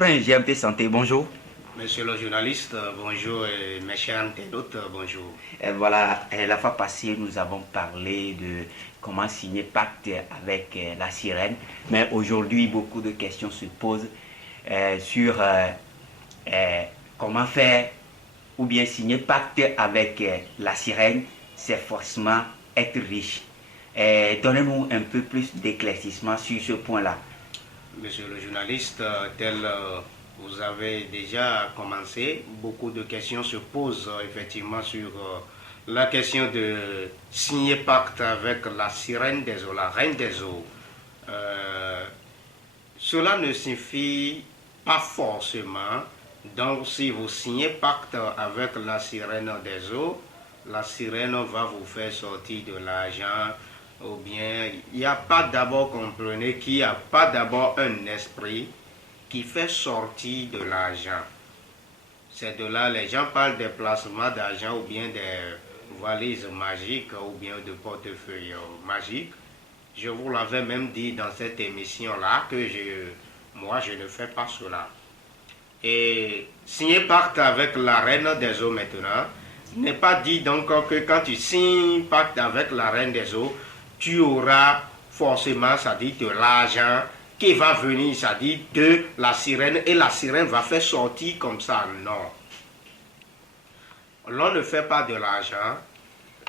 Prince GMT Santé, bonjour. Monsieur le journaliste, bonjour et mes chers internautes, bonjour. Et voilà, la fois passée, nous avons parlé de comment signer pacte avec la sirène, mais aujourd'hui, beaucoup de questions se posent sur comment faire ou bien signer pacte avec la sirène, c'est forcément être riche. Donnez-nous un peu plus d'éclaircissement sur ce point-là. Monsieur le journaliste, tel vous avez déjà commencé, beaucoup de questions se posent effectivement sur la question de signer pacte avec la sirène des eaux, la reine des eaux. Cela ne signifie pas forcément, donc si vous signez pacte avec la sirène des eaux, la sirène va vous faire sortir de l'argent, ou bien il n'y a pas d'abord, comprenez qu'il n'y a pas d'abord un esprit qui fait sortir de l'argent. C'est de là les gens parlent des placements d'argent ou bien des valises magiques ou bien de portefeuilles magiques. Je vous l'avais même dit dans cette émission-là que moi je ne fais pas cela. Et signer pacte avec la reine des eaux maintenant n'est pas dit donc que quand tu signes pacte avec la reine des eaux, tu auras forcément, ça dit, de l'argent qui va venir, ça dit, de la sirène, et la sirène va faire sortir comme ça. Non. L'on ne fait pas de l'argent,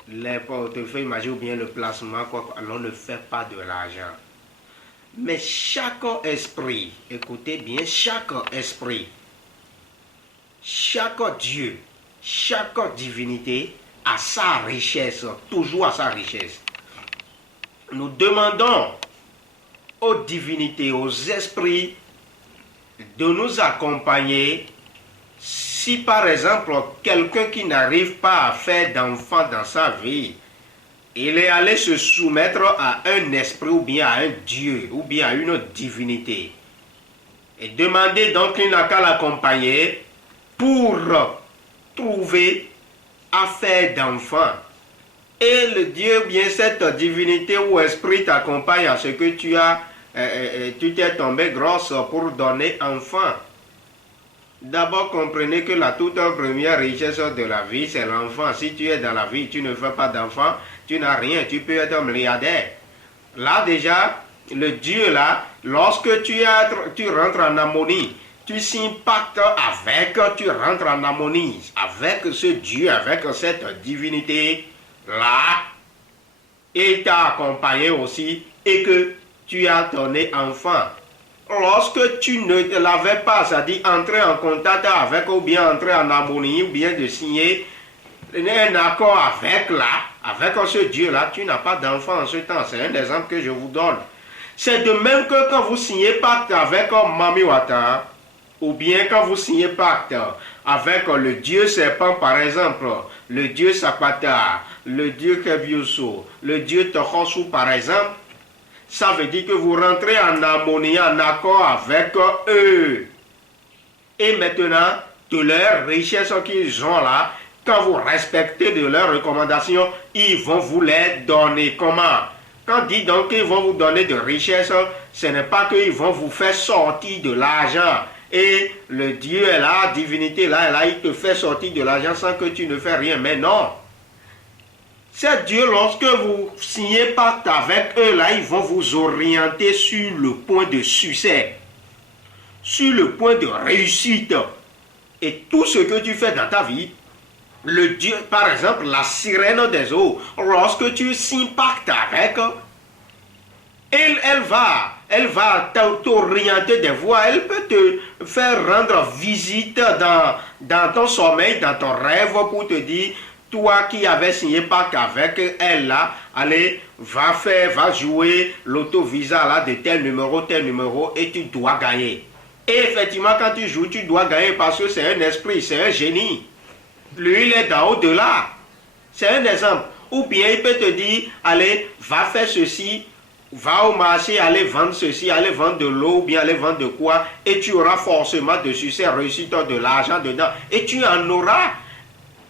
les portefeuilles magiques ou bien le placement, quoi, l'on ne fait pas de l'argent. Mais chaque esprit, écoutez bien, chaque esprit, chaque Dieu, chaque divinité a sa richesse, toujours à sa richesse. Nous demandons aux divinités, aux esprits de nous accompagner si par exemple quelqu'un qui n'arrive pas à faire d'enfant dans sa vie, il est allé se soumettre à un esprit ou bien à un Dieu ou bien à une divinité. Et demander donc qu'il n'a qu'à l'accompagner pour trouver à faire d'enfant. Et le Dieu, bien cette divinité ou esprit t'accompagne à ce que tu t'es tombé grosse pour donner enfant. D'abord, comprenez que la toute première richesse de la vie, c'est l'enfant. Si tu es dans la vie, tu ne fais pas d'enfant, tu n'as rien, tu peux être milliardaire. Là déjà, le Dieu là, lorsque tu rentres en harmonie, tu signes pacte avec, tu rentres en harmonie avec ce Dieu, avec cette divinité là, il t'a accompagné aussi et que tu as donné enfant. Lorsque tu ne l'avais pas, c'est-à-dire entrer en contact avec ou bien entrer en harmonie ou bien de signer un accord avec ce Dieu-là, tu n'as pas d'enfant en ce temps. C'est un exemple que je vous donne. C'est de même que quand vous signez pacte avec Mami Wata, ou bien quand vous signez pacte avec le dieu serpent par exemple, le dieu Sapata, le dieu Kebiuso, le dieu Tohosu par exemple, ça veut dire que vous rentrez en harmonie, en accord avec eux. Et maintenant, de leurs richesses qu'ils ont là, quand vous respectez de leurs recommandations, ils vont vous les donner. Comment? Quand dit donc qu'ils vont vous donner de richesses, ce n'est pas qu'ils vont vous faire sortir de l'argent. Et le Dieu est là, la divinité là, il te fait sortir de l'argent sans que tu ne fais rien. Mais non. C'est Dieu, lorsque vous signez pacte avec eux là, ils vont vous orienter sur le point de succès, sur le point de réussite. Et tout ce que tu fais dans ta vie, le Dieu, par exemple, la sirène des eaux, lorsque tu signes pacte avec, elle va t'orienter des voies, elle peut te faire rendre visite dans ton sommeil, dans ton rêve pour te dire, toi qui avais signé pacte avec elle là, allez, va jouer l'auto-visa là de tel numéro et tu dois gagner. Et effectivement, quand tu joues, tu dois gagner parce que c'est un esprit, c'est un génie. Lui, il est d'en haut-delà. C'est un exemple. Ou bien il peut te dire, allez, va faire ceci, va au marché, allez vendre ceci, allez vendre de l'eau, ou bien allez vendre de quoi, et tu auras forcément de succès, réussite, de l'argent dedans. Et tu en auras.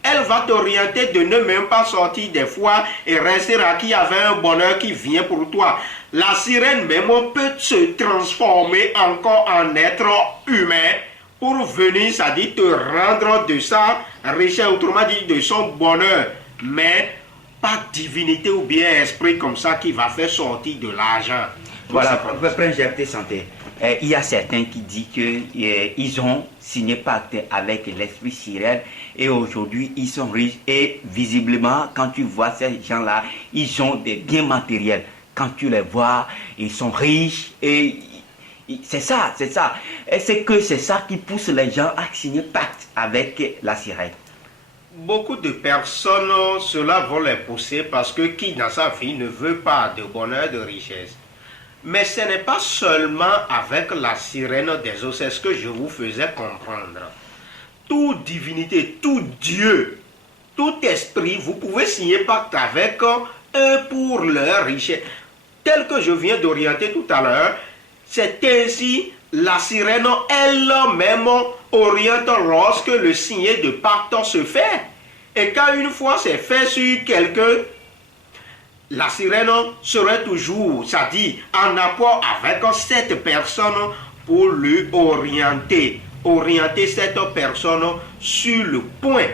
Elle va t'orienter de ne même pas sortir des fois et rester acquis avec un bonheur qui vient pour toi. La sirène même peut se transformer encore en être humain pour venir, ça dit, te rendre de sa richesse, autrement dit, de son bonheur. Mais pas divinité ou bien esprit comme ça qui va faire sortir de l'argent. Voilà, Prince GMT Santé. Il y a certains qui disent qu'ils ont signé pacte avec l'esprit sirène et aujourd'hui ils sont riches et visiblement quand tu vois ces gens-là, ils ont des biens matériels. Quand tu les vois, ils sont riches et c'est ça, c'est ça. Et c'est que c'est ça qui pousse les gens à signer pacte avec la sirène. Beaucoup de personnes, cela va les pousser parce que qui dans sa vie ne veut pas de bonheur, de richesse. Mais ce n'est pas seulement avec la sirène des eaux, c'est ce que je vous faisais comprendre. Toute divinité, tout Dieu, tout esprit, vous pouvez signer pacte avec eux pour leur richesse. Tel que je viens d'orienter tout à l'heure, c'est ainsi la sirène elle-même oriente lorsque le signé de pacte se fait. Et quand une fois c'est fait sur quelqu'un, la sirène serait toujours, ça dit, en apport avec cette personne pour lui orienter cette personne sur le point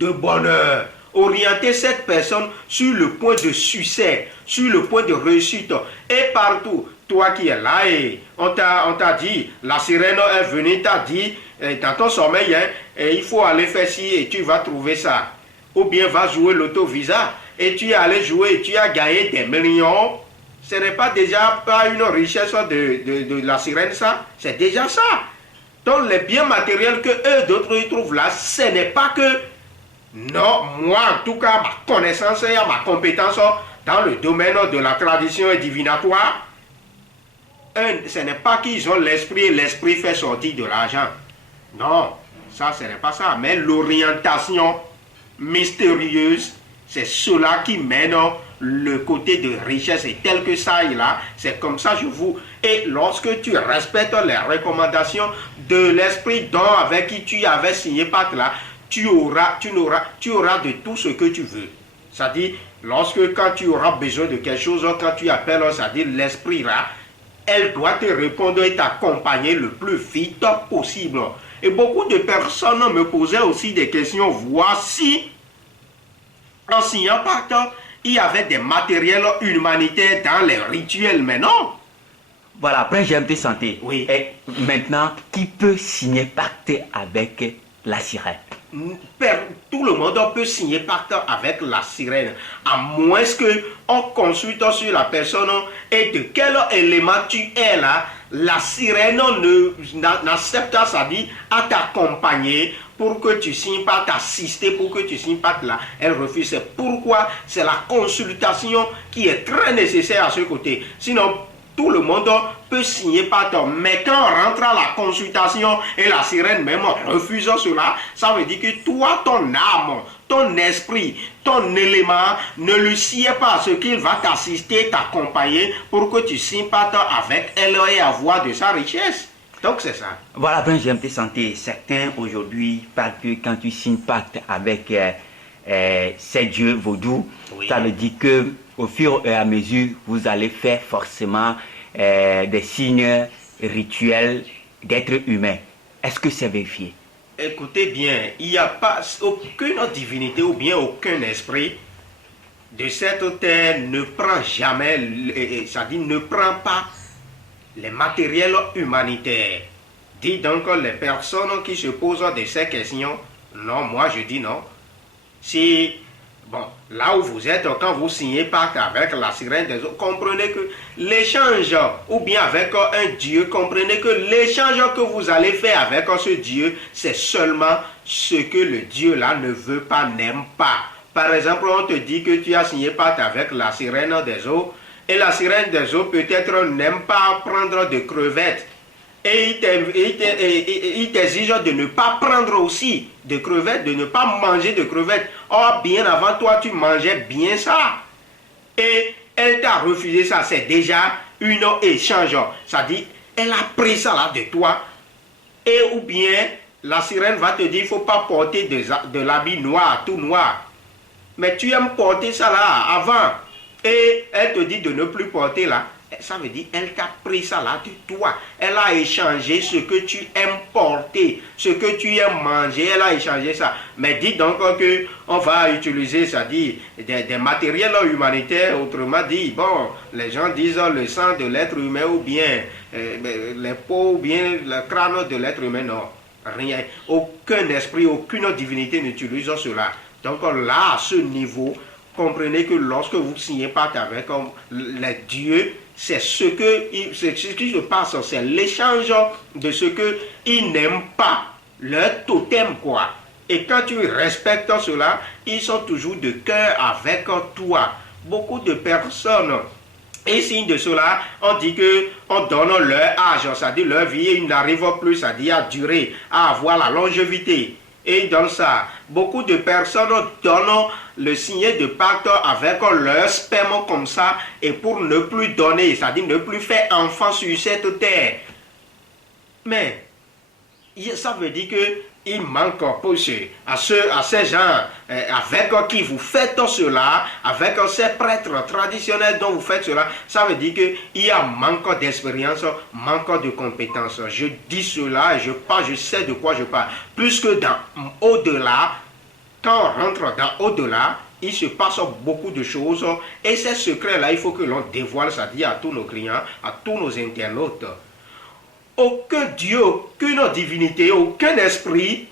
de bonheur, orienter cette personne sur le point de succès, sur le point de réussite. Et partout, toi qui es là et on t'a dit, la sirène est venue, t'a dit, dans ton sommeil, hein, il faut aller faire ci et tu vas trouver ça. Ou bien va jouer l'auto-visa et tu es allé jouer et tu as gagné des millions. Ce n'est pas déjà pas une richesse de la sirène ça, c'est déjà ça. Donc les biens matériels que eux d'autres y trouvent là, ce n'est pas que, non, moi en tout cas, ma connaissance et ma compétence dans le domaine de la tradition et divinatoire, ce n'est pas qu'ils ont l'esprit et l'esprit fait sortir de l'argent. Non, ça ce n'est pas ça, mais l'orientation mystérieuse, c'est cela qui mène le côté de richesse et tel que ça est là, c'est comme ça je vous... Et lorsque tu respectes les recommandations de l'esprit dont avec qui tu avais signé pacte là, tu auras de tout ce que tu veux. C'est-à-dire, quand tu auras besoin de quelque chose, quand tu appelles, c'est-à-dire l'esprit là, elle doit te répondre et t'accompagner le plus vite possible. Et beaucoup de personnes me posaient aussi des questions. Voici, en signant pacte, il y avait des matériels humanitaires dans les rituels, mais non. Voilà, après GMT Santé. Oui. Et maintenant, qui peut signer pacte avec la sirène? Tout le monde peut signer pacte avec la sirène, à moins qu'on consulte sur la personne et de quel élément tu es là. La sirène n'accepte pas, ça dit, à t'accompagner pour que tu signes pas, t'assister pour que tu signes pas là. Elle refuse. C'est pourquoi c'est la consultation qui est très nécessaire à ce côté. Sinon, tout le monde peut signer pacte, mais quand on rentre à la consultation et la sirène même refuse cela, ça veut dire que toi, ton âme, ton esprit, ton élément ne lui sied pas ce qu'il va t'assister, t'accompagner pour que tu signes pacte avec elle et avoir de sa richesse. Donc c'est ça. Voilà, ben GMT Santé. Certains aujourd'hui parlent que quand tu signes pacte avec ces dieux vaudous, oui, ça veut dire que au fur et à mesure, vous allez faire forcément des signes rituels d'être humain. Est-ce que c'est vérifié? Écoutez bien, il n'y a pas aucune divinité ou bien aucun esprit de cette terre ne prend jamais, ça dit ne prend pas les matériels humanitaires. Dit donc les personnes qui se posent de ces questions, non, moi je dis non. Si, bon, là où vous êtes, quand vous signez pacte avec la sirène des eaux, comprenez que l'échange, ou bien avec un Dieu, comprenez que l'échange que vous allez faire avec ce Dieu, c'est seulement ce que le Dieu là ne veut pas, n'aime pas. Par exemple, on te dit que tu as signé pacte avec la sirène des eaux, et la sirène des eaux peut-être n'aime pas prendre de crevettes. Et il t'exige de ne pas prendre aussi de crevettes, de ne pas manger de crevettes. Or, bien avant toi, tu mangeais bien ça. Et elle t'a refusé ça. C'est déjà une échange. Ça dit, elle a pris ça là de toi. Et ou bien, la sirène va te dire, il ne faut pas porter de l'habit noir, tout noir. Mais tu aimes porter ça là, avant. Et elle te dit de ne plus porter là. Ça veut dire, elle t'a pris ça là de toi. Elle a échangé ce que tu aimes porter, ce que tu aimes manger, elle a échangé ça. Mais dis donc qu'on va utiliser, ça dit, des matériels humanitaires, autrement dit, bon, les gens disent le sang de l'être humain ou bien les peaux ou bien le crâne de l'être humain, non. Rien. Aucun esprit, aucune divinité n'utilise cela. Donc là, à ce niveau, comprenez que lorsque vous signez pacte avec les dieux, c'est ce qui se passe, c'est l'échange de ce qu'ils n'aiment pas, leur totem quoi. Et quand tu respectes cela, ils sont toujours de cœur avec toi. Beaucoup de personnes, et signe de cela, on dit qu'on donne leur âge, c'est-à-dire leur vie, ils n'arrivent plus, c'est-à-dire à durer, à avoir la longévité. Et dans ça, beaucoup de personnes donnent le signet de pacte avec leur sperme comme ça, et pour ne plus donner, c'est-à-dire ne plus faire enfant sur cette terre. Mais ça veut dire qu'il manque à ces gens avec qui vous faites cela, avec ces prêtres traditionnels dont vous faites cela, ça veut dire qu'il y a manque d'expérience, manque de compétences. Je dis cela et je sais de quoi je parle. Plus que dans au-delà, quand on rentre dans au-delà, il se passe beaucoup de choses et ces secrets-là, il faut que l'on dévoile, c'est-à-dire à tous nos clients, à tous nos internautes. Aucun Dieu, aucune divinité, aucun esprit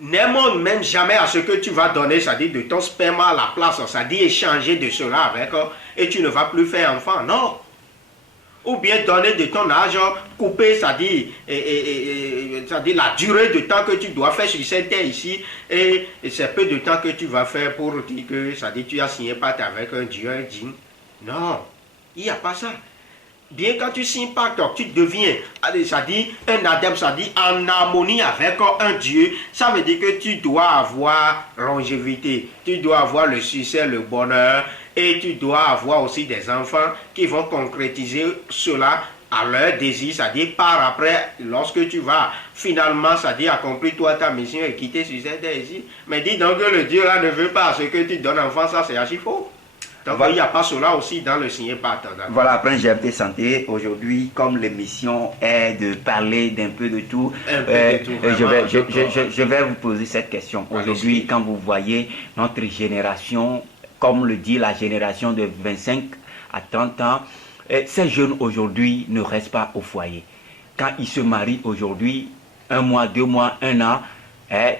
n'aime même jamais à ce que tu vas donner, c'est-à-dire de ton sperme à la place, c'est-à-dire échanger de cela avec, et tu ne vas plus faire enfant, non. Ou bien donner de ton âge, couper, c'est-à-dire la durée de temps que tu dois faire sur cette terre ici, et c'est peu de temps que tu vas faire pour dire que, c'est-à-dire tu as signé pacte avec un Dieu, un djinn. Non, il n'y a pas ça. Bien quand tu signes pacte, tu deviens, c'est-à-dire un adepte, c'est-à-dire en harmonie avec un Dieu, ça veut dire que tu dois avoir longévité, tu dois avoir le succès, le bonheur, et tu dois avoir aussi des enfants qui vont concrétiser cela à leur désir, c'est-à-dire par après, lorsque tu vas finalement, c'est-à-dire accomplir toi ta mission et quitter sur cette terre ici. Mais dis donc que le Dieu là ne veut pas ce que tu donnes enfant, ça c'est archi faux. Donc voilà. Il n'y a pas cela aussi dans le signé pacte. Voilà, Prince GMT Santé, aujourd'hui, comme l'émission est de parler d'un peu de tout, je vais vous poser cette question. Aujourd'hui, quand vous voyez notre génération, comme le dit la génération de 25 à 30 ans, ces jeunes aujourd'hui ne restent pas au foyer. Quand ils se marient aujourd'hui, 1 mois, 2 mois, 1 an,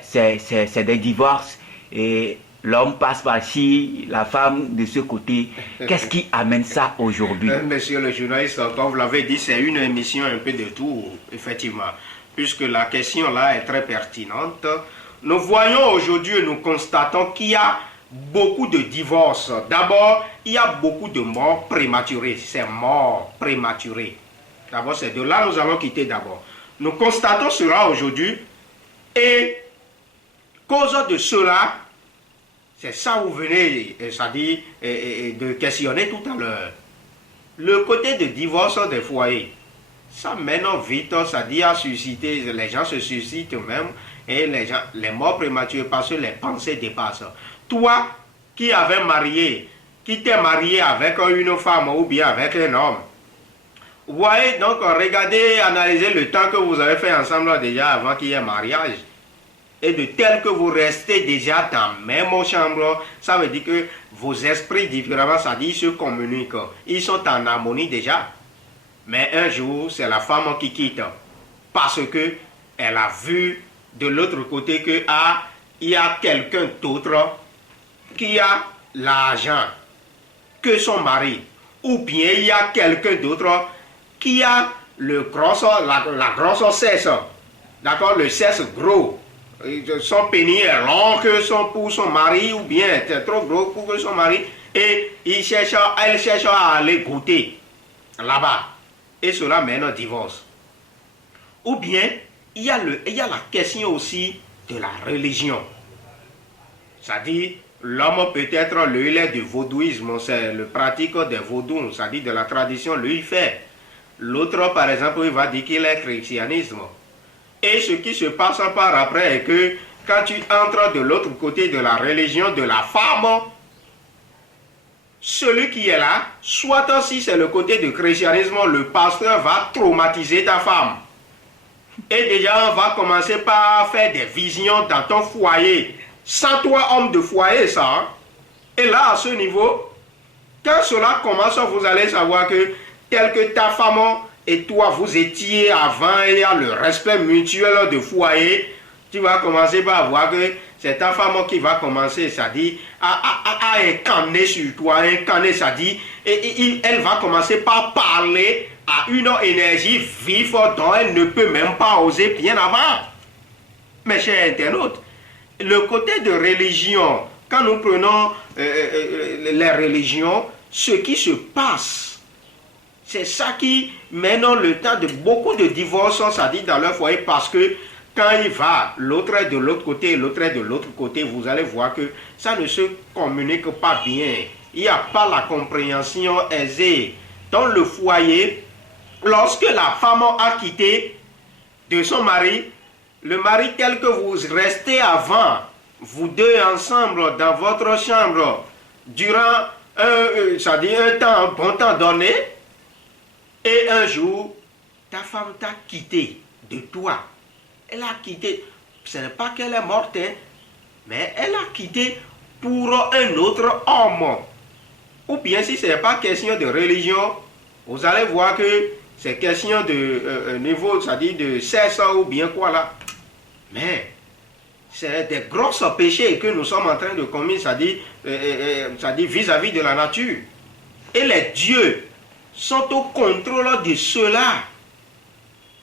c'est des divorces et l'homme passe par-ci, la femme de ce côté. Qu'est-ce qui amène ça aujourd'hui? Monsieur le journaliste, comme vous l'avez dit, c'est une émission un peu de tout, effectivement. Puisque la question là est très pertinente. Nous voyons aujourd'hui, nous constatons qu'il y a beaucoup de divorces. D'abord, il y a beaucoup de morts prématurées. C'est mort prématurée. D'abord, c'est de là que nous allons quitter d'abord. Nous constatons cela aujourd'hui et cause de cela, c'est ça où vous venez, c'est-à-dire de questionner tout à l'heure. Le côté de divorce des foyers, ça maintenant vite, c'est-à-dire à susciter, les gens se suscitent eux-mêmes et les morts prématurés parce que les pensées dépassent. Toi qui avais marié, qui t'es marié avec une femme ou bien avec un homme, vous voyez donc, regardez, analysez le temps que vous avez fait ensemble déjà avant qu'il y ait mariage. Et de tel que vous restez déjà dans la même chambre, ça veut dire que vos esprits différemment, ça dit, ils se communiquent. Ils sont en harmonie déjà. Mais un jour, c'est la femme qui quitte. Parce que elle a vu de l'autre côté que il y a quelqu'un d'autre qui a l'argent que son mari. Ou bien il y a quelqu'un d'autre qui a la grosse cesse. D'accord, le cesse gros. Son pénis est long pour son mari, ou bien c'est trop gros pour que son mari, et elle cherche à aller goûter là-bas. Et cela mène au divorce. Ou bien, il y a la question aussi de la religion. C'est-à-dire, l'homme peut-être, lui, il est du vaudouisme, c'est le pratique des vaudous, c'est-à-dire de la tradition, lui, il fait. L'autre, par exemple, il va dire qu'il est christianisme. Et ce qui se passe par après est que quand tu entres de l'autre côté de la religion de la femme, celui qui est là, soit si c'est le côté du christianisme, le pasteur va traumatiser ta femme. Et déjà, on va commencer par faire des visions dans ton foyer. Sans toi, homme de foyer, ça. Hein? Et là, à ce niveau, quand cela commence, vous allez savoir que tel que ta femme et toi, vous étiez avant, il y a le respect mutuel de foyer, tu vas commencer par voir que c'est ta femme qui va commencer, c'est-à-dire, à incarner sur toi, incarner, c'est-à-dire, et elle va commencer par parler à une énergie vive dont elle ne peut même pas oser bien avant. Mes chers internautes, le côté de religion, quand nous prenons les religions, ce qui se passe, c'est ça qui mène le temps de beaucoup de divorces, c'est-à-dire dans leur foyer, parce que quand il va, l'autre est de l'autre côté, l'autre est de l'autre côté, vous allez voir que ça ne se communique pas bien. Il n'y a pas la compréhension aisée. Dans le foyer, lorsque la femme a quitté de son mari, le mari tel que vous restez avant, vous deux ensemble dans votre chambre, durant un bon temps donné, et un jour, ta femme t'a quitté de toi. Elle a quitté, ce n'est pas qu'elle est morte, hein, mais elle a quitté pour un autre homme. Ou bien si ce n'est pas question de religion, vous allez voir que c'est question de niveau, c'est-à-dire de sexe ou bien quoi là. Mais c'est des gros péchés que nous sommes en train de commettre, c'est-à-dire vis-à-vis de la nature. Et les dieux sont au contrôle de cela.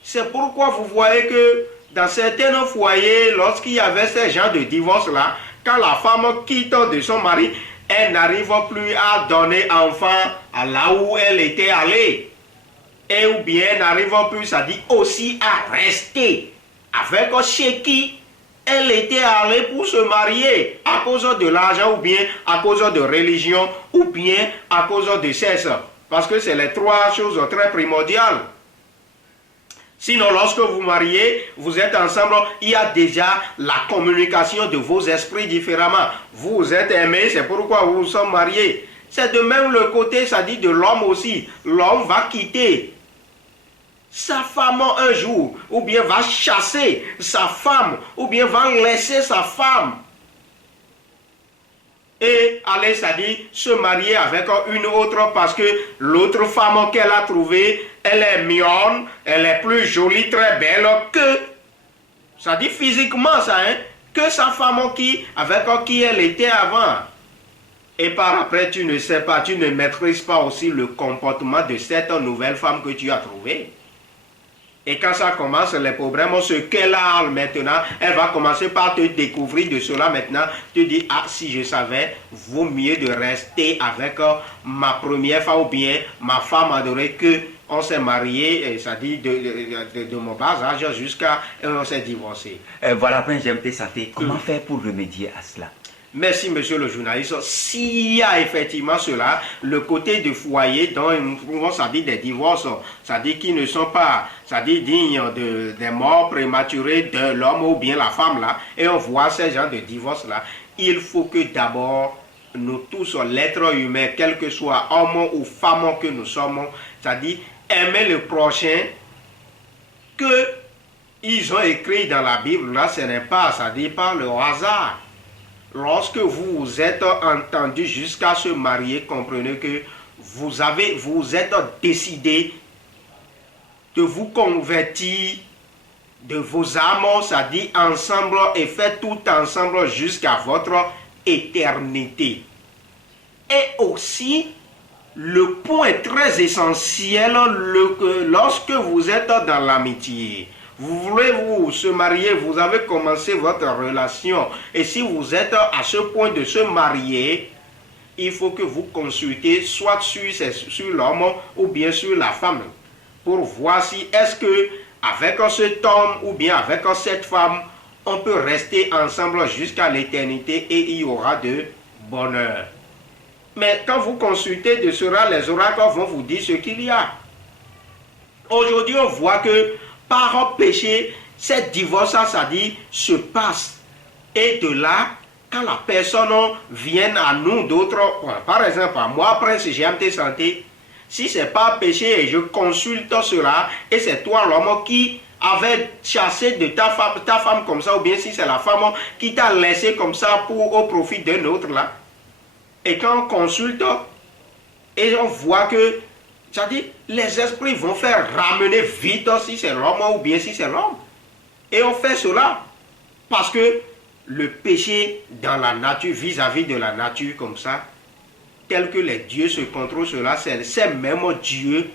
C'est pourquoi vous voyez que dans certains foyers, lorsqu'il y avait ce genre de divorce-là, quand la femme quitte de son mari, elle n'arrive plus à donner enfant à là où elle était allée. Et ou bien elle n'arrive plus, ça dit aussi à rester avec chez qui elle était allée pour se marier à cause de l'argent ou bien à cause de religion ou bien à cause de sexe. Parce que c'est les trois choses très primordiales. Sinon, lorsque vous mariez, vous êtes ensemble, il y a déjà la communication de vos esprits différemment. Vous êtes aimés, c'est pourquoi vous vous sommes mariés. C'est de même le côté, ça dit de l'homme aussi. L'homme va quitter sa femme un jour, ou bien va chasser sa femme, ou bien va laisser sa femme. Et aller, c'est-à-dire se marier avec une autre parce que l'autre femme qu'elle a trouvée, elle est mignonne, elle est plus jolie, très belle que, ça dit physiquement ça, hein, que sa femme avec qui elle était avant. Et par après, tu ne sais pas, tu ne maîtrises pas aussi le comportement de cette nouvelle femme que tu as trouvée. Et quand ça commence, les problèmes, ce qu'elle a maintenant, elle va commencer par te découvrir de cela maintenant. Tu dis, ah, si je savais, vaut mieux de rester avec ma première femme ou bien ma femme adorée que on s'est marié, ça dit de mon bas âge jusqu'à on s'est divorcé. Voilà, Prince Jean-Pierre de Santé, comment faire pour remédier à cela? Merci, monsieur le journaliste. S'il y a effectivement cela, le côté du foyer dont ça dit des divorces, ça dit qui ne sont pas, ça dit dignes des morts prématurées de l'homme ou bien la femme là, et on voit ces gens de divorce là, il faut que d'abord nous tous, l'être humain, quel que soit homme ou femme que nous sommes, ça dit aimer le prochain, que ils ont écrit dans la Bible là, ce n'est pas, ça dit par le hasard. Lorsque vous vous êtes entendu jusqu'à se marier, comprenez que vous êtes décidé de vous convertir de vos âmes, ça dit ensemble et faire tout ensemble jusqu'à votre éternité. Et aussi, le point très essentiel, lorsque vous êtes dans l'amitié, vous voulez vous se marier, vous avez commencé votre relation. Et si vous êtes à ce point de se marier, il faut que vous consultez soit sur l'homme ou bien sur la femme. Pour voir si est-ce que avec cet homme ou bien avec cette femme, on peut rester ensemble jusqu'à l'éternité et il y aura de bonheur. Mais quand vous consultez de cela, les oracles vont vous dire ce qu'il y a. Aujourd'hui, on voit que par péché, Cette divorce, ça dit, se passe. Et de là, quand la personne vient à nous d'autres, par exemple, moi, Prince GMT Santé, si ce n'est pas péché et je consulte cela, et c'est toi l'homme qui avait chassé de ta femme comme ça, ou bien si c'est la femme qui t'a laissé comme ça au profit d'un autre là, et quand on consulte, et on voit que, c'est-à-dire, les esprits vont faire ramener vite si c'est l'homme ou bien si c'est l'homme. Et on fait cela parce que le péché dans la nature, vis-à-vis de la nature comme ça, tel que les dieux se contrôlent cela, c'est même Dieu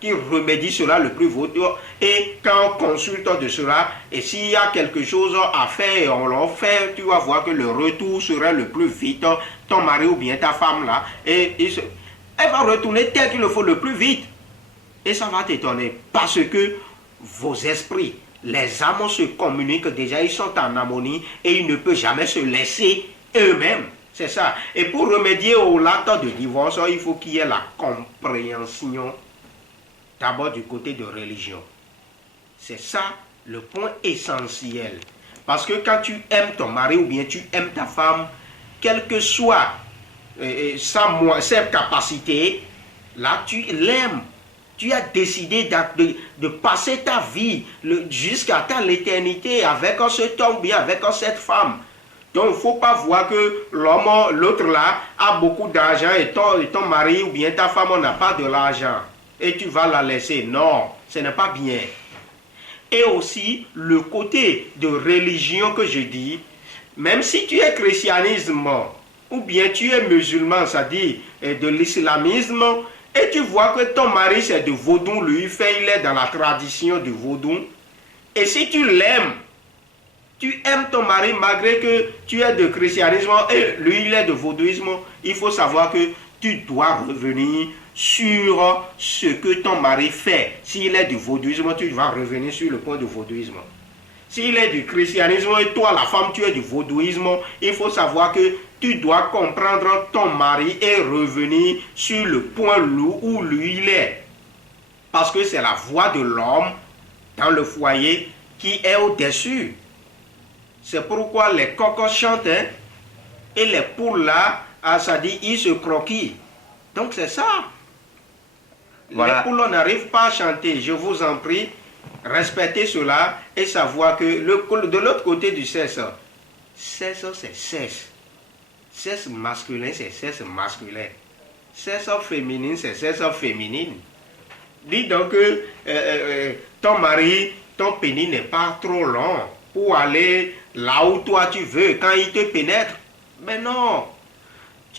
qui remédie cela le plus vite. Et quand on consulte de cela, et s'il y a quelque chose à faire, on l'en fait, tu vas voir que le retour serait le plus vite. Ton mari ou bien ta femme là, elle va retourner tel qu'il le faut le plus vite. Et ça va t'étonner parce que vos esprits, les âmes se communiquent déjà, ils sont en harmonie et ils ne peuvent jamais se laisser eux-mêmes. C'est ça. Et pour remédier au acte de divorce, il faut qu'il y ait la compréhension d'abord du côté de religion. C'est ça le point essentiel. Parce que quand tu aimes ton mari ou bien tu aimes ta femme, quelle que soit sa capacité, là tu l'aimes. Tu as décidé de passer ta vie jusqu'à l'éternité avec cet homme, bien avec cette femme. Donc, il ne faut pas voir que l'autre là, a beaucoup d'argent et ton mari ou bien ta femme n'a pas de l'argent. Et tu vas la laisser. Non, ce n'est pas bien. Et aussi, le côté de religion que je dis, même si tu es christianisme ou bien tu es musulman, c'est-à-dire de l'islamisme, et tu vois que ton mari c'est de vaudou, lui il est dans la tradition du vaudou. Et si tu l'aimes, tu aimes ton mari malgré que tu es de christianisme et lui il est de vaudouisme, il faut savoir que tu dois revenir sur ce que ton mari fait. S'il est du vaudouisme, tu dois revenir sur le point du vaudouisme. S'il est du christianisme et toi la femme tu es du vaudouisme, il faut savoir que tu dois comprendre ton mari et revenir sur le point où lui il est. Parce que c'est la voix de l'homme dans le foyer qui est au-dessus. C'est pourquoi les coqs chantent et les poules là, ça dit, ils se croquillent. Donc c'est ça. Voilà. Les poules n'arrivent pas à chanter. Je vous en prie, respectez cela et savoir que de l'autre côté du sexe, sexe c'est sexe. Sexe masculin, c'est sexe masculin. Sexe féminin, c'est sexe féminine. Dis donc que ton mari, ton pénis n'est pas trop long pour aller là où toi tu veux, quand il te pénètre. Mais non.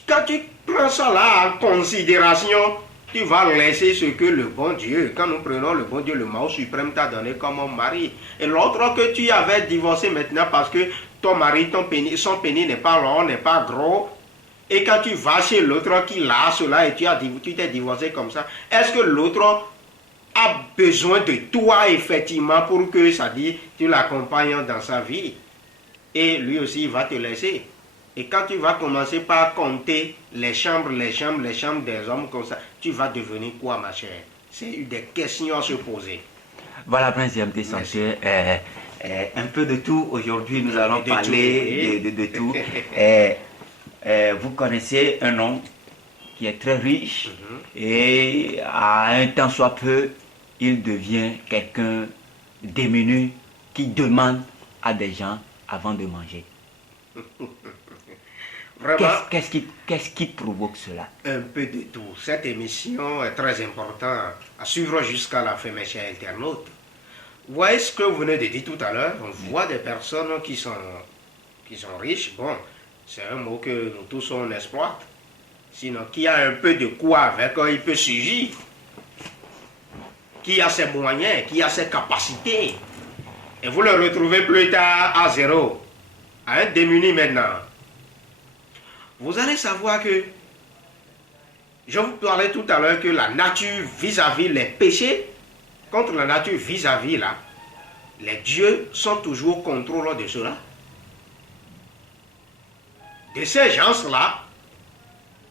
Quand tu prends ça là en considération, tu vas laisser ce que le bon Dieu, quand nous prenons le bon Dieu, le mari suprême t'a donné comme mari. Et l'autre que tu avais divorcé maintenant parce que ton mari, son pénis n'est pas long, n'est pas gros. Et quand tu vas chez l'autre qui l'a cela et tu t'es divorcé comme ça, est-ce que l'autre a besoin de toi effectivement pour que ça dit tu l'accompagnes dans sa vie? Et lui aussi il va te laisser. Et quand tu vas commencer par compter les chambres des hommes comme ça, tu vas devenir quoi, ma chère? C'est des questions à se poser. Voilà, Prince GMT Santé, un peu de tout. Aujourd'hui, nous allons parler de tout. Vous connaissez un homme qui est très riche et à un temps soit peu, il devient quelqu'un démuni qui demande à des gens avant de manger. Qu'est-ce qui provoque cela? Un peu de tout. Cette émission est très importante à suivre jusqu'à la fin, mes chers internautes. Vous voyez ce que vous venez de dire tout à l'heure? On voit des personnes qui sont riches. Bon, c'est un mot que nous tous on exploite. Sinon, qui a un peu de quoi avec, il peut surgir. Qui a ses moyens, qui a ses capacités. Et vous le retrouvez plus tard à zéro. À un démuni maintenant. Vous allez savoir que, je vous parlais tout à l'heure que la nature vis-à-vis les péchés, contre la nature vis-à-vis là, les dieux sont toujours au contrôle de cela. De ces gens-là,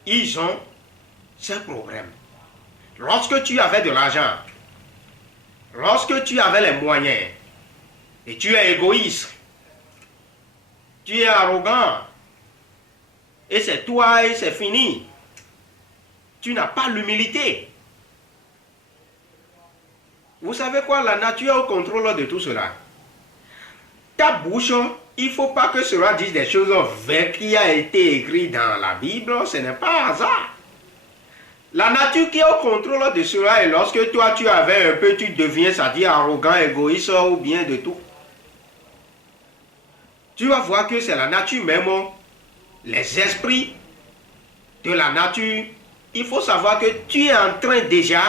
ils ont ces problèmes. Lorsque tu avais de l'argent, lorsque tu avais les moyens, Et tu es égoïste. Tu es arrogant. Et c'est toi et c'est fini. Tu n'as pas l'humilité. Vous savez quoi? La nature est au contrôle de tout cela. Ta bouche, il ne faut pas que cela dise des choses vaines qui a été écrit dans la Bible. Ce n'est pas hasard. La nature qui est au contrôle de cela, et lorsque toi tu avais un peu, tu deviens, c'est-à-dire arrogant, égoïste ou bien de tout. Tu vas voir que c'est la nature même, les esprits de la nature. Il faut savoir que tu es en train déjà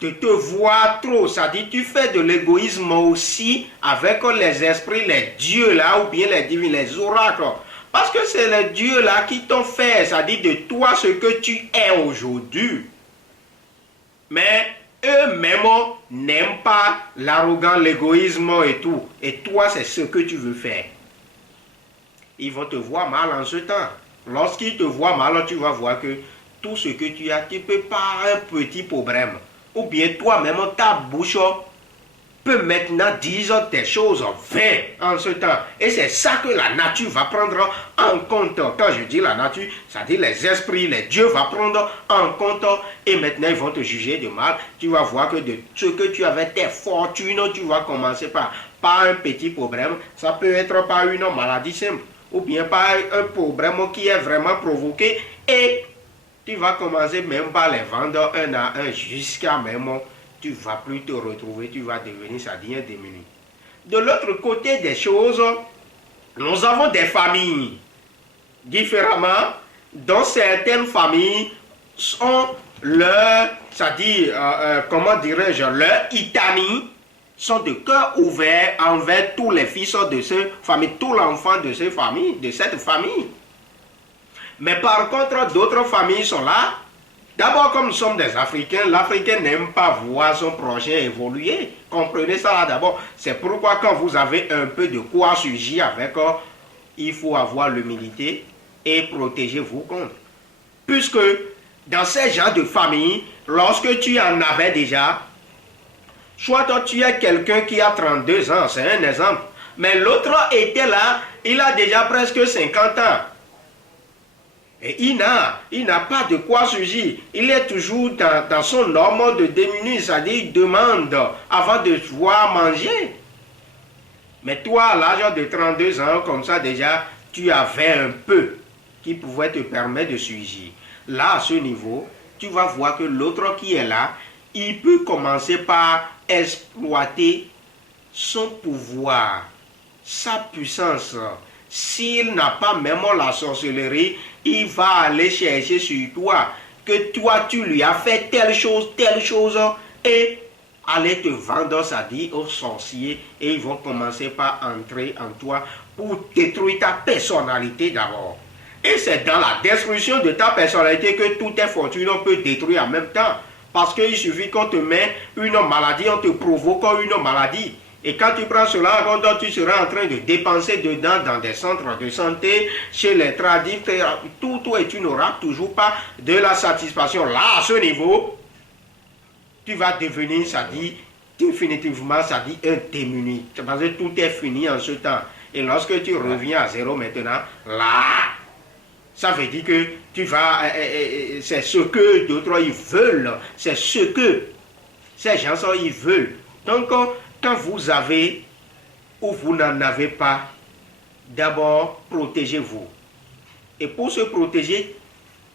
de te voir trop. C'est-à-dire tu fais de l'égoïsme aussi avec les esprits, les dieux là, ou bien les divins, les oracles. Parce que c'est les dieux là qui t'ont fait, c'est-à-dire de toi ce que tu es aujourd'hui. Mais eux-mêmes n'aiment pas l'arrogance, l'égoïsme et tout. Et toi, c'est ce que tu veux faire. Ils vont te voir mal en ce temps. Lorsqu'ils te voient mal, tu vas voir que tout ce que tu as, tu peux pas un petit problème. Ou bien toi-même, ta bouche peut maintenant dire des choses vaines en ce temps. Et c'est ça que la nature va prendre en compte. Quand je dis la nature, c'est-à-dire les esprits, les dieux vont prendre en compte. Et maintenant, ils vont te juger de mal. Tu vas voir que de ce que tu avais, tes fortunes, tu vas commencer par un petit problème. Ça peut être par une maladie simple. Ou bien par un problème qui est vraiment provoqué. Et tu vas commencer même par les vendre un à un jusqu'à même... Tu ne vas plus te retrouver, tu vas devenir, ça devient diminué. De l'autre côté des choses, nous avons des familles différemment, dont certaines familles sont leur, c'est-à-dire, comment dirais-je, leur itani, sont de cœur ouvert envers tous les fils de ces familles, tous les enfants de ces familles, de cette famille. Mais par contre, d'autres familles sont là. D'abord, comme nous sommes des Africains, l'Africain n'aime pas voir son projet évoluer. Comprenez ça là d'abord. C'est pourquoi quand vous avez un peu de quoi surgir avec, il faut avoir l'humilité et protéger-vous contre. Puisque dans ces genres de famille, lorsque tu en avais déjà, soit toi tu es quelqu'un qui a 32 ans, c'est un exemple, mais l'autre était là, il a déjà presque 50 ans. Et il n'a pas de quoi surgir. Il est toujours dans son norme de démuni, c'est-à-dire il demande avant de pouvoir manger. Mais toi, à l'âge de 32 ans, comme ça déjà, tu avais un peu qui pouvait te permettre de surgir. Là, à ce niveau, tu vas voir que l'autre qui est là, il peut commencer par exploiter son pouvoir, sa puissance. S'il n'a pas même la sorcellerie, il va aller chercher sur toi que toi tu lui as fait telle chose, et aller te vendre, ça dit, aux sorciers, et ils vont commencer par entrer en toi pour détruire ta personnalité d'abord. Et c'est dans la destruction de ta personnalité que toutes tes fortunes peut détruire en même temps. Parce qu'il suffit qu'on te met une maladie, on te provoque une maladie. Et quand tu prends cela en compte, tu seras en train de dépenser dedans dans des centres de santé, chez les tradis, tout, et tu n'auras toujours pas de la satisfaction. Là, à ce niveau, tu vas devenir, ça dit, définitivement, ça dit, un démuni. Parce que tout est fini en ce temps. Et lorsque tu reviens à zéro maintenant, là, ça veut dire que tu vas, c'est ce que d'autres ils veulent, c'est ce que ces gens ils veulent. Donc, quand vous avez ou vous n'en avez pas, d'abord, protégez-vous. Et pour se protéger,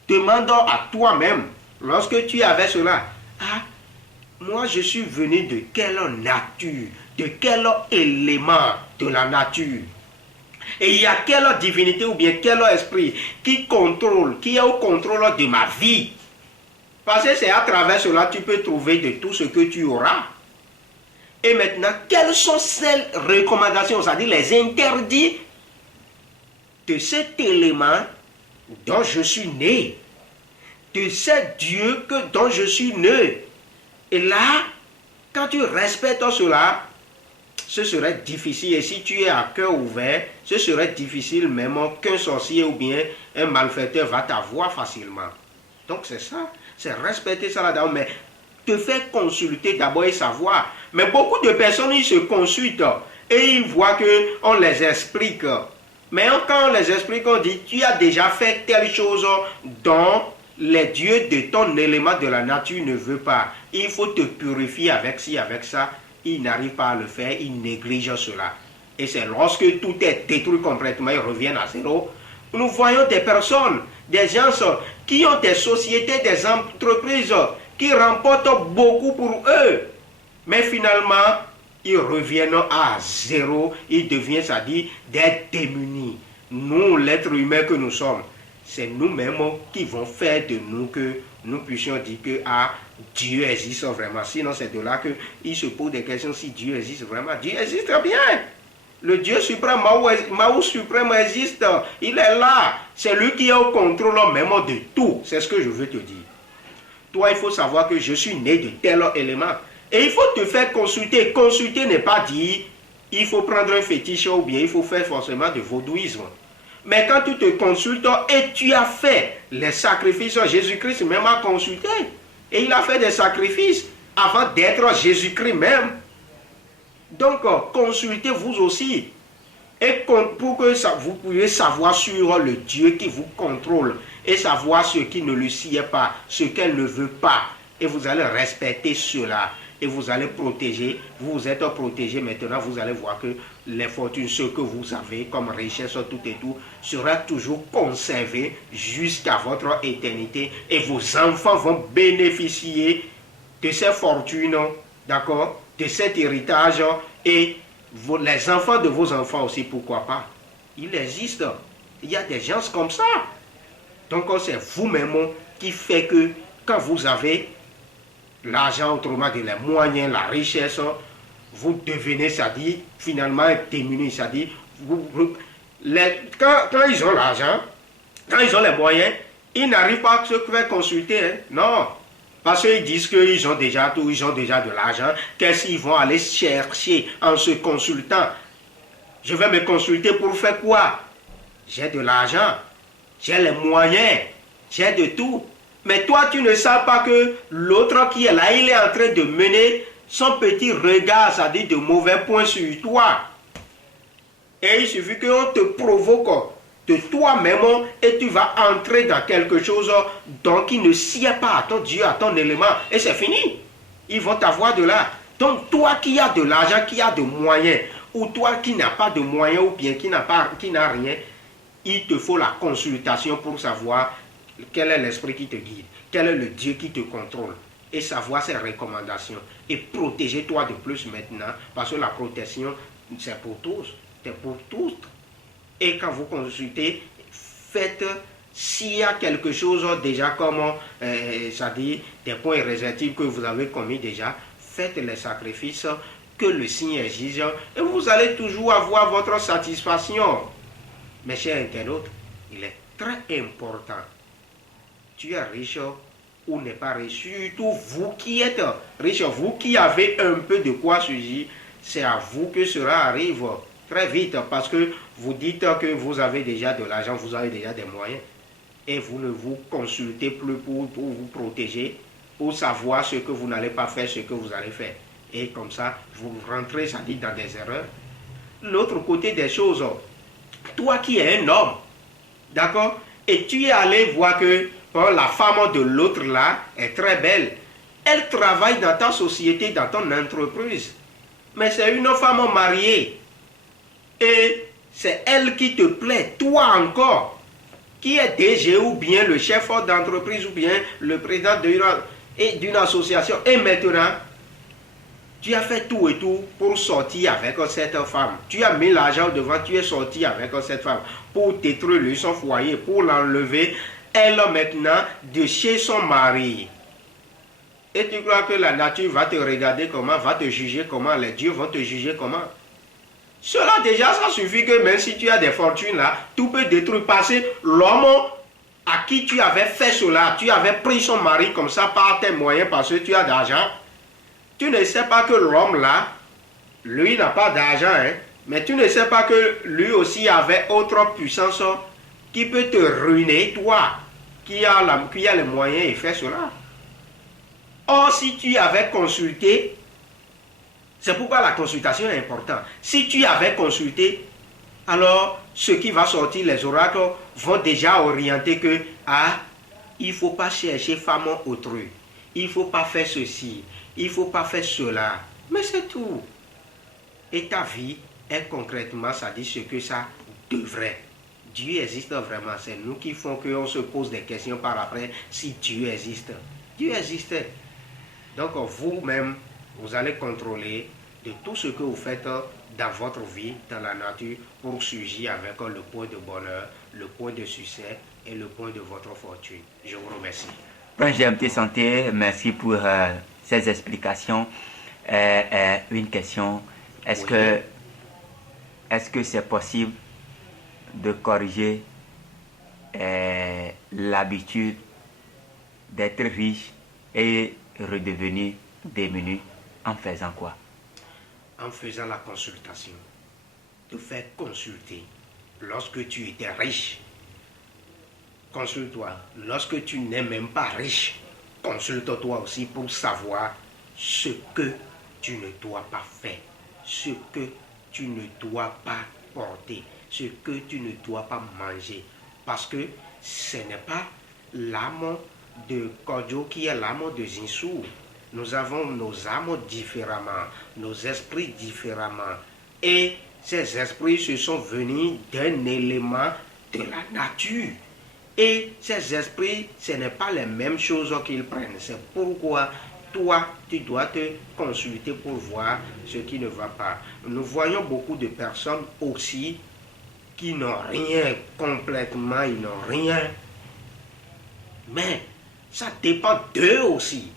demandons à toi-même, lorsque tu avais cela, ah, moi je suis venu de quelle nature, de quel élément de la nature? Et il y a quelle divinité ou bien quel esprit qui contrôle, qui est au contrôle de ma vie? Parce que c'est à travers cela que tu peux trouver de tout ce que tu auras. Et maintenant, quelles sont ces recommandations, c'est-à-dire les interdits de cet élément dont je suis né, de ce Dieu dont je suis né? Et là, quand tu respectes cela, ce serait difficile. Et si tu es à cœur ouvert, ce serait difficile même qu'un sorcier ou bien un malfaiteur va t'avoir facilement. Donc c'est ça, c'est respecter ça là-dedans. Mais te faire consulter d'abord et savoir. Mais beaucoup de personnes, ils se consultent et ils voient qu'on les explique. Mais quand on les explique, on dit, tu as déjà fait telle chose dont les dieux de ton élément de la nature ne veulent pas. Il faut te purifier avec ci, avec ça. Ils n'arrivent pas à le faire, ils négligent cela. Et c'est lorsque tout est détruit complètement, ils reviennent à zéro. Nous voyons des personnes, des gens qui ont des sociétés, des entreprises qui remportent beaucoup pour eux. Mais finalement, ils reviennent à zéro, ils deviennent, c'est-à-dire, des démunis. Nous, l'être humain que nous sommes, c'est nous-mêmes qui vont faire de nous que nous puissions dire que Dieu existe vraiment. Sinon, c'est de là qu'il se pose des questions si Dieu existe vraiment. Dieu existe bien. Le Dieu suprême, Mahou suprême existe. Il est là. C'est lui qui est au contrôle même de tout. C'est ce que je veux te dire. Toi, il faut savoir que je suis né de tel élément. Et il faut te faire consulter. Consulter n'est pas dire il faut prendre un fétiche ou bien il faut faire forcément de vaudouisme. Mais quand tu te consultes et tu as fait les sacrifices, Jésus-Christ même a consulté. Et il a fait des sacrifices avant d'être Jésus-Christ même. Donc, consultez vous aussi. Et pour que vous puissiez savoir sur le Dieu qui vous contrôle et savoir ce qui ne le sied pas, ce qu'elle ne veut pas. Et vous allez respecter cela. Et vous allez protéger. Vous êtes protégé maintenant. Vous allez voir que les fortunes, ce que vous avez comme richesse, tout et tout, sera toujours conservé jusqu'à votre éternité. Et vos enfants vont bénéficier de ces fortunes, d'accord, de cet héritage. Et les enfants de vos enfants aussi, pourquoi pas. Il existe. Il y a des gens comme ça. Donc c'est vous-même qui fait que quand vous avez l'argent, autrement dit les moyens, la richesse, vous devenez, c'est-à-dire, finalement, démunis, c'est-à-dire, quand ils ont l'argent, quand ils ont les moyens, ils n'arrivent pas à se faire consulter, hein. Non, parce qu'ils disent qu'ils ont déjà tout, ils ont déjà de l'argent, qu'est-ce qu'ils vont aller chercher en se consultant? Je vais me consulter pour faire quoi? J'ai de l'argent, j'ai les moyens, j'ai de tout. Mais toi, tu ne sais pas que l'autre qui est là, il est en train de mener son petit regard, c'est-à-dire de mauvais points sur toi. Et il suffit qu'on te provoque de toi-même et tu vas entrer dans quelque chose donc qui ne sied pas à ton Dieu, à ton élément. Et c'est fini. Ils vont t'avoir de là. Donc toi qui as de l'argent, qui as de moyens, ou toi qui n'as pas de moyens ou bien qui n'a rien, il te faut la consultation pour savoir quel est l'esprit qui te guide, quel est le Dieu qui te contrôle, et savoir ses recommandations, et protéger-toi de plus maintenant, parce que la protection, c'est pour tous, c'est pour tous. Et quand vous consultez, faites, s'il y a quelque chose déjà comme, c'est-à-dire des points irrésistibles que vous avez commis déjà, faites les sacrifices que le signe exige, et vous allez toujours avoir votre satisfaction. Mes chers internautes, il est très important. Tu es riche ou n'est pas riche, surtout vous qui êtes riche, vous qui avez un peu de quoi surgir, c'est à vous que cela arrive très vite parce que vous dites que vous avez déjà de l'argent, vous avez déjà des moyens et vous ne vous consultez plus pour vous protéger, pour savoir ce que vous n'allez pas faire, ce que vous allez faire. Et comme ça, vous rentrez, ça dit, dans des erreurs. L'autre côté des choses, toi qui es un homme, d'accord, et tu es allé voir que la femme de l'autre là est très belle. Elle travaille dans ta société, dans ton entreprise. Mais c'est une femme mariée. Et c'est elle qui te plaît, toi encore, qui est DG ou bien le chef d'entreprise ou bien le président d'une association. Et maintenant, tu as fait tout et tout pour sortir avec cette femme. Tu as mis l'argent devant, tu es sorti avec cette femme pour détruire son foyer, pour l'enlever. Elle maintenant de chez son mari. Et tu crois que la nature va te regarder comment, va te juger comment, les dieux vont te juger comment? Cela déjà, ça suffit que même si tu as des fortunes là, tout peut détruire. Parce que l'homme à qui tu avais fait cela, tu avais pris son mari comme ça par tes moyens parce que tu as d'argent. Tu ne sais pas que l'homme là, lui n'a pas d'argent, hein, mais tu ne sais pas que lui aussi avait autre puissance qui peut te ruiner, toi, qui a les moyens et fait cela. Or, si tu avais consulté, c'est pourquoi la consultation est importante. Si tu avais consulté, alors ce qui va sortir, les oracles vont déjà orienter que, il ne faut pas chercher femme autrui, il ne faut pas faire ceci, il ne faut pas faire cela. Mais c'est tout. Et ta vie est concrètement, ça dit ce que ça devrait. Dieu existe vraiment. C'est nous qui font qu'on se pose des questions par après si Dieu existe. Dieu existe. Donc vous-même, vous allez contrôler de tout ce que vous faites dans votre vie, dans la nature, pour surgir avec le point de bonheur, le point de succès et le point de votre fortune. Je vous remercie. Prince GMT Santé, merci pour ces explications. Une question, est-ce que c'est possible de corriger l'habitude d'être riche et redevenir démuni en faisant quoi? En faisant la consultation, te faire consulter. Lorsque tu étais riche, consulte-toi. Lorsque tu n'es même pas riche, consulte-toi aussi pour savoir ce que tu ne dois pas faire, ce que tu ne dois pas porter, ce que tu ne dois pas manger. Parce que ce n'est pas l'âme de Kodjo qui est l'âme de Zinsou. Nous avons nos âmes différemment, nos esprits différemment. Et ces esprits se sont venus d'un élément de la nature. Et ces esprits, ce n'est pas les mêmes choses qu'ils prennent. C'est pourquoi toi, tu dois te consulter pour voir ce qui ne va pas. Nous voyons beaucoup de personnes aussi qui n'ont rien complètement, ils n'ont rien. Mais ça dépend d'eux aussi.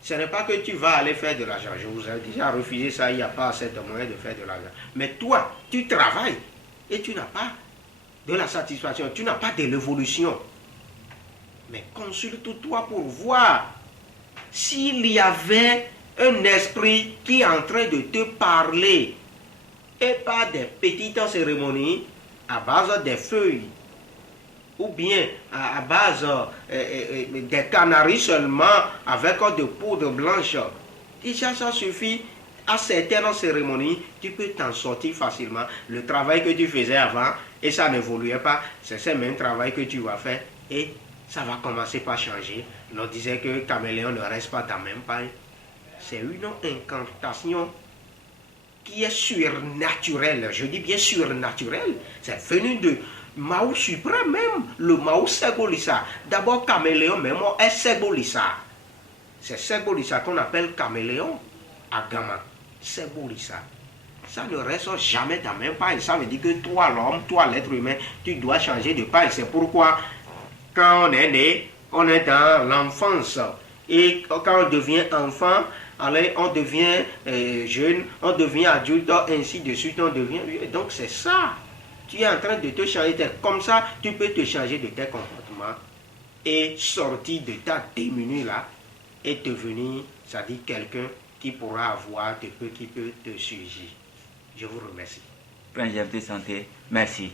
Ce n'est pas que tu vas aller faire de l'argent. Je vous ai déjà refusé ça, il n'y a pas assez de moyens de faire de l'argent. Mais toi, tu travailles et tu n'as pas de la satisfaction, tu n'as pas de l'évolution. Mais consulte-toi pour voir s'il y avait un esprit qui est en train de te parler et pas des petites cérémonies à base des feuilles ou bien à base des canaris seulement avec de poudre blanche. Déjà ça suffit. À certaines cérémonies, tu peux t'en sortir facilement. Le travail que tu faisais avant et ça n'évoluait pas, c'est ce même travail que tu vas faire et ça va commencer par changer. On disait que caméléon ne reste pas dans la même paille. C'est une incantation qui est surnaturelle. Je dis bien surnaturelle. C'est venu de Mao suprême même, le Mao Segolissa. D'abord caméléon, même est Segolissa. C'est Segolissa qu'on appelle caméléon à Gama. Segolissa. Ça ne reste jamais dans la même paille. Ça veut dire que toi, l'homme, toi, l'être humain, tu dois changer de paille. C'est pourquoi, quand on est né, on est dans l'enfance. Et quand on devient enfant, alors on devient jeune, on devient adulte, ainsi de suite, on devient vieux. Donc c'est ça. Tu es en train de te changer. Comme ça, tu peux te changer de tes comportements et sortir de ta démunie là et devenir, ça dit, quelqu'un qui pourra avoir de peu qui peut te surgir. Je vous remercie. Prince GMT Santé, merci.